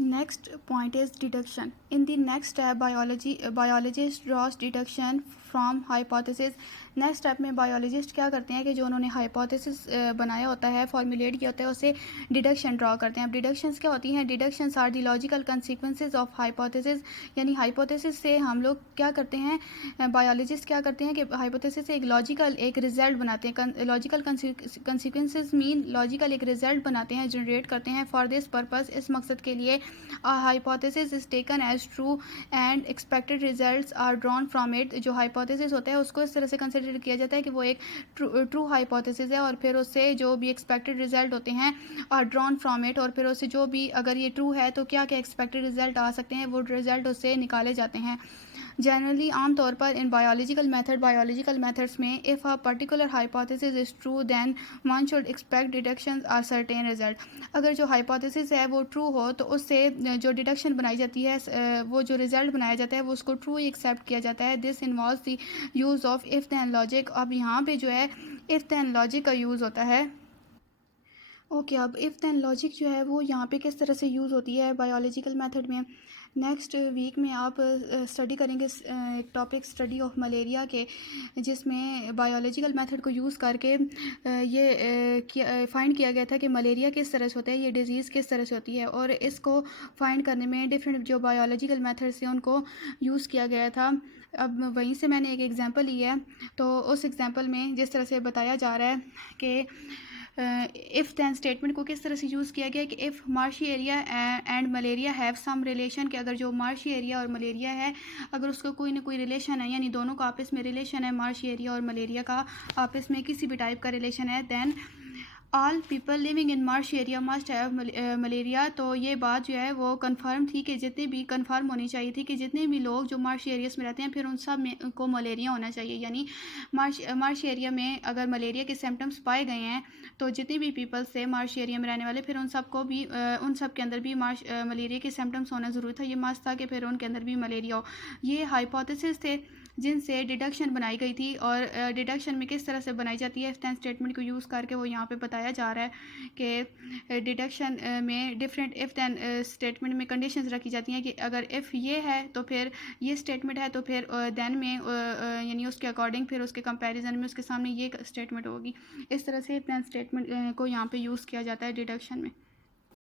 Next point is deduction. In the next step, biologist draws deduction from hypothesis. Next step में biologist क्या करते हैं कि जो उन्होंने हाइपोथेसिस बनाया होता है, फॉर्मुलेट किया होता है, उसे डिडक्शन ड्रॉ करते हैं. अब डिडक्शंस क्या होती हैं? Deductions are the logical consequences of hypothesis. यानी हाइपोथेसिस से हम लोग क्या करते हैं, बायोलॉजिस्ट क्या करते हैं कि हाइपोथेसिस से एक रिजल्ट बनाते हैं. लॉजिकल कंसिक्वेंसेस मीन लॉजिकल एक रिजल्ट बनाते हैं, जनरेट करते हैं. फॉर दिस पर्पस, इस मकसद के लिए hypothesis is taken as true and expected results are drawn from it. जो हाइपोथेसिस होता है उसको इस तरह से कंसिडर किया जाता है कि वो एक ट्रू हाइपोथेसिस है, और फिर उससे जो भी एक्सपेक्टेड रिजल्ट होते हैं आर ड्रॉन फ्रॉम इट, और फिर उससे जो भी, अगर ये ट्रू है तो क्या क्या एक्सपेक्टेड रिजल्ट आ सकते हैं, वो रिजल्ट उससे निकाले जाते हैं. जनरली आमतौर पर इन बायोलॉजिकल मेथड्स में if a particular hypothesis is true then one should expect deduction are certain result. अगर जो हाइपोथेसिस है वो ट्रू हो तो उससे जो डिडक्शन बनाई जाती है, वो जो रिजल्ट बनाया जाता है वो उसको ट्रू ही एक्सेप्ट किया जाता है. This involves the use of if then logic. अब यहाँ पे जो है इफ़ दैन लॉजिक का यूज़ होता है. ओके, अब इफ़ दैन लॉजिक जो है वो यहाँ पे किस तरह से यूज़ होती है बायोलॉजिकल मेथड में. नेक्स्ट वीक में आप स्टडी करेंगे टॉपिक स्टडी ऑफ मलेरिया के, जिसमें बायोलॉजिकल मेथड को यूज़ करके ये फाइंड किया गया था कि मलेरिया किस तरह से होता है, ये डिज़ीज़ किस तरह से होती है, और इसको फाइंड करने में डिफरेंट जो बायोलॉजिकल मेथड्स हैं उनको यूज़ किया गया था. अब वहीं से मैंने एक एग्जांपल लिया है, तो उस एग्जांपल में जिस तरह से बताया जा रहा है कि इफ़ दैन स्टेटमेंट को किस तरह से यूज़ किया गया है कि if marshy area and malaria have some relation, कि अगर जो मार्शी एरिया और मलेरिया है अगर उसका कोई ना कोई रिलेशन है, यानी दोनों का आपस में रिलेशन है, मार्शी एरिया और मलेरिया का आपस में किसी भी टाइप का रिलेशन है, then all people living in marsh area must have malaria. तो ये बात जो है वो कंफर्म थी कि जितने भी कंफर्म होनी चाहिए थी कि जितने भी लोग जो मार्श एरियाज में रहते हैं फिर उन सब में को मलेरिया होना चाहिए. यानी मार्श एरिया में अगर मलेरिया के सिम्टम्स पाए गए हैं तो जितने भी पीपल्स थे मार्श एरिया में रहने वाले, फिर उन सब को भी उन सब के अंदर भी मलेरिया के सिम्टम्स होना ज़रूरी था. ये मस्त था कि फिर उनके अंदर भी मलेरिया हो. ये हाइपोथेसिस थे जिनसे डिडक्शन बनाई गई थी, और डिडक्शन में किस तरह से बनाई जाती है इफ़ दैन स्टेटमेंट को यूज़ करके वो यहाँ पे बताया जा रहा है कि डिडक्शन में डिफरेंट इफ़ दैन स्टेटमेंट में कंडीशंस रखी जाती हैं कि अगर इफ़ ये है तो फिर ये स्टेटमेंट है, तो फिर दैन में यानी उसके अकॉर्डिंग फिर उसके कंपैरिजन में उसके सामने ये स्टेटमेंट होगी. इस तरह से इफ़ दैन स्टेटमेंट को यहाँ पे यूज़ किया जाता है डिडक्शन में.